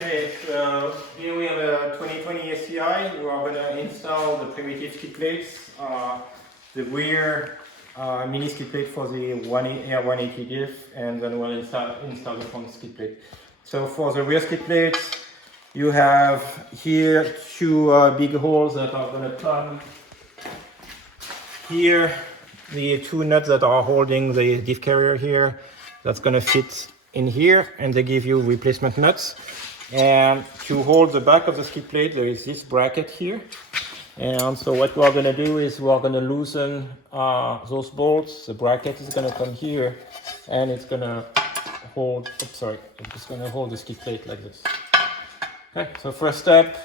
Okay, so here we have a 2020 STi. We are going to install the primitive skid plates, the rear mini skid plate for the Air 180 diff, and then we'll install the front skid plate. So for the rear skid plates, you have here two big holes that are going to come here. The two nuts that are holding the diff carrier here, that's going to fit in here, and they give you replacement nuts. And to hold the back of the skid plate, there is this bracket here. And so what we're going to do is we're going to loosen those bolts. The bracket is going to come here, and it's going to hold, it's going to hold the skid plate like this. Okay, so first step,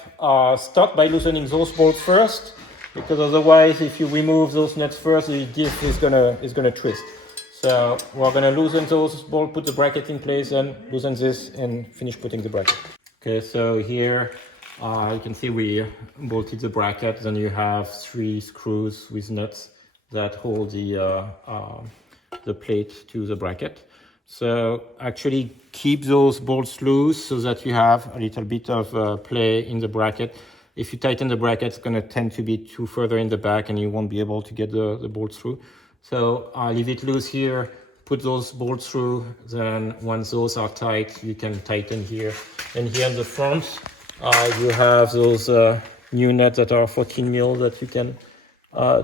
start by loosening those bolts first, because otherwise if you remove those nuts first, the diff is going to twist. So we're going to loosen those bolts, put the bracket in place, and loosen this and finish putting the bracket. Okay, so here you can see we bolted the bracket. Then you have 3 screws with nuts that hold the plate to the bracket. So actually keep those bolts loose so that you have a little bit of play in the bracket. If you tighten the bracket, it's going to tend to be too further in the back and you won't be able to get the bolts through. So leave it loose here, put those bolts through, then once those are tight, you can tighten here. And here in the front, you have those new nuts that are 14 mil that you can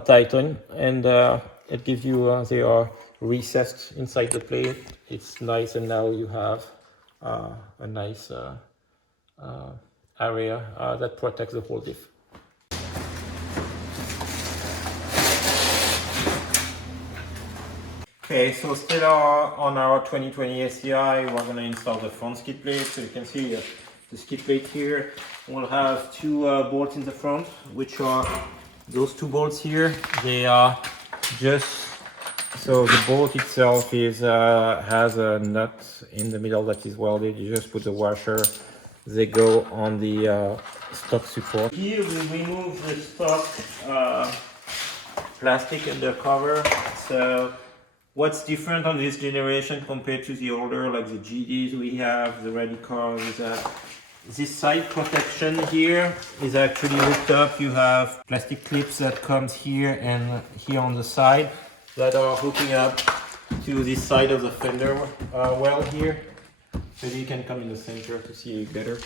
tighten. And it gives you, they are recessed inside the plate. It's nice, and now you have a nice area that protects the whole diff. Okay, so still on our 2020 STi, we're going to install the front skid plate. So you can see the skid plate here. We'll have 2 bolts in the front, which are those 2 bolts here. They are just, so the bolt itself is has a nut in the middle that is welded. You just put the washer. They go on the stock support. Here we remove the stock plastic undercover. So what's different on this generation compared to the older, like the GDs we have, the rally cars, is that this side protection here is actually hooked up. You have plastic clips that comes here and here on the side that are hooking up to this side of the fender well here. Maybe you can come in the center to see it better.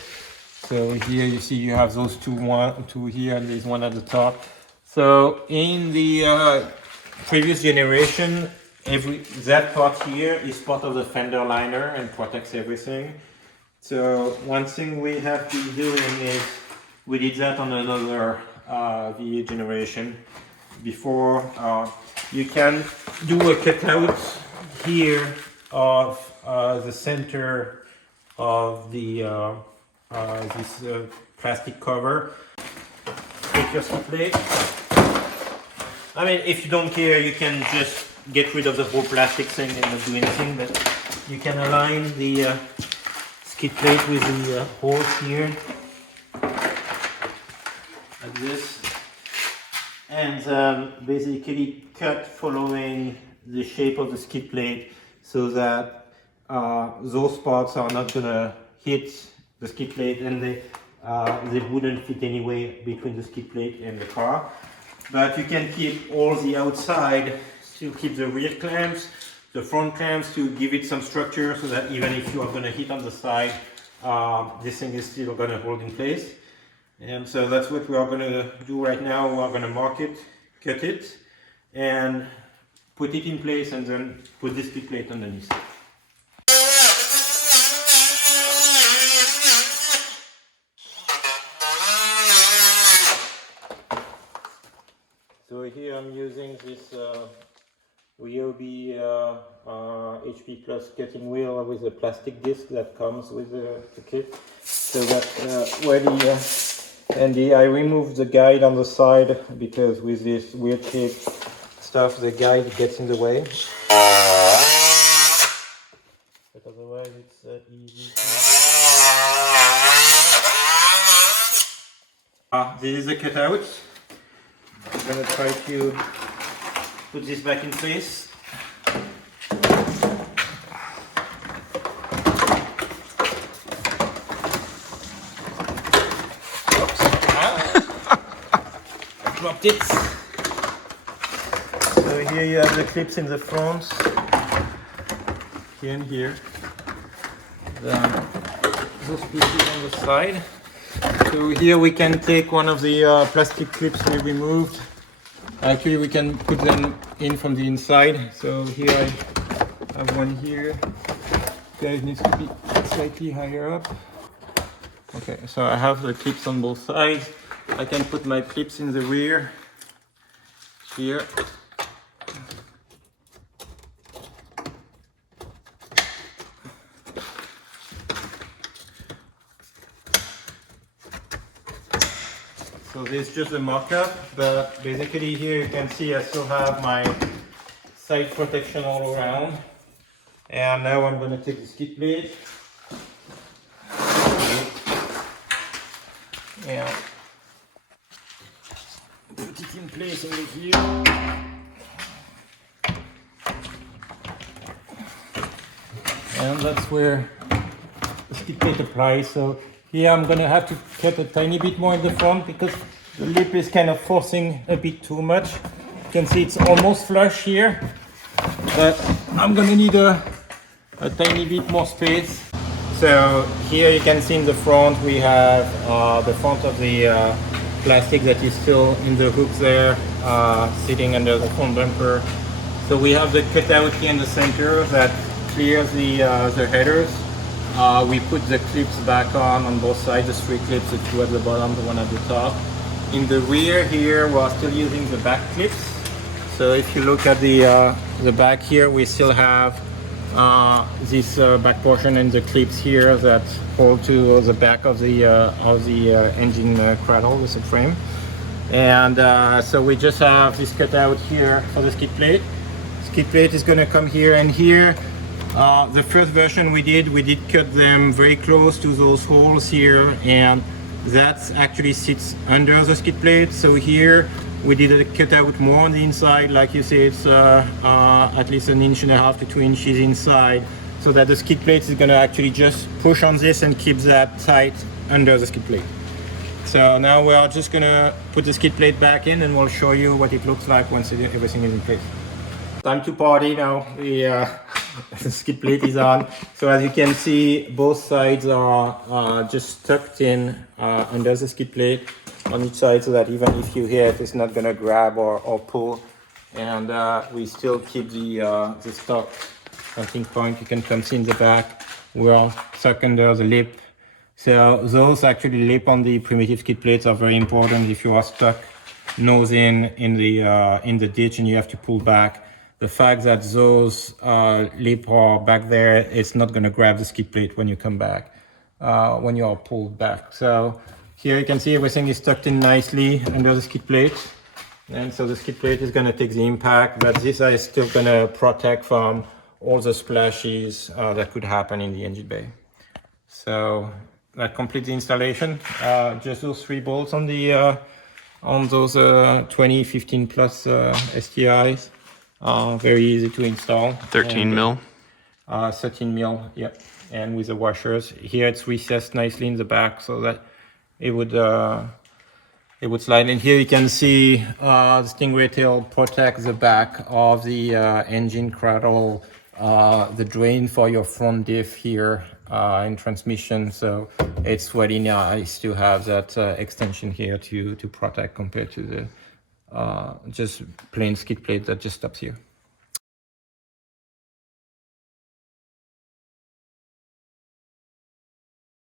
So here you see you have those two here, and there's one at the top. So in the previous generation, that part here is part of the fender liner and protects everything. So one thing we have been doing is we did that on another VA generation. Before you can do a cutout here of the center of the this plastic cover. Take your skid plate. I mean, if you don't care, you can just get rid of the whole plastic thing and not do anything, but you can align the skid plate with the holes here like this, and basically cut following the shape of the skid plate so that those parts are not gonna hit the skid plate, and they wouldn't fit anyway between the skid plate and the car. But you can keep all the outside to keep the rear clamps, the front clamps to give it some structure so that even if you are going to hit on the side, this thing is still going to hold in place. And so that's what we are going to do right now. We are going to mark it, cut it, and put it in place, and then put this skid plate underneath. So here I'm using this Ryobi HP Plus cutting wheel with a plastic disc that comes with the kit. So that I removed the guide on the side because with this weird shape stuff, the guide gets in the way. But otherwise, it's easy. This is the cutout. I'm going to try to put this back in place. kits. So here you have the clips in the front, here and here. Then those pieces on the side. So here we can take one of the plastic clips we removed. Actually, we can put them in from the inside. So here I have one here. Guys, needs to be slightly higher up. Okay, so I have the clips on both sides. I can put my clips in the rear here. So this is just a mock-up, but basically here you can see I still have my side protection all around. And now I'm going to take the skid plate and put it in place over here. And that's where the skid plate applies. So here I'm going to have to cut a tiny bit more in the front because the lip is kind of forcing a bit too much. You can see it's almost flush here, but I'm going to need a tiny bit more space. So here you can see in the front we have the front of the plastic that is still in the hooks there, sitting under the front bumper. So we have the cutout here in the center that clears the headers. We put the clips back on both sides, the 3 clips, the 2 at the bottom, the 1 at the top. In the rear here we're still using the back clips. So if you look at the back here, we still have this back portion and the clips here that hold to the back of the engine cradle, the subframe. And so we just have this cutout here for the skid plate. Skid plate is going to come here and here. The first version we did cut them very close to those holes here, and that actually sits under the skid plate. So here we did a cutout more on the inside, like you see, it's at least 1.5 inches to 2 inches inside, so that the skid plate is going to actually just push on this and keep that tight under the skid plate. So now we are just going to put the skid plate back in, and we'll show you what it looks like once everything is in place. Time to party now. The skid plate is on. So as you can see, both sides are just tucked in under the skid plate on each side, so that even if you hit, it's not going to grab or pull. And we still keep the stock mounting point. You can come see in the back. We're stuck under the lip. So those actually lip on the primitive skid plates are very important if you are stuck nose in the ditch and you have to pull back. The fact that those lip are back there, it's not going to grab the skid plate when you come back, when you are pulled back. So here you can see everything is tucked in nicely under the skid plate. And so the skid plate is going to take the impact, but this is still going to protect from all the splashes that could happen in the engine bay. So that completes the installation. Just those 3 bolts on those 2015 plus STIs. Very easy to install. 13 mil? 13 mil, yep. And with the washers. Here it's recessed nicely in the back so that it would slide. And here you can see the Stingray tail protects the back of the engine cradle, the drain for your front diff here in transmission. So it's really nice to have that extension here to protect compared to the just plain skid plate that just stops here.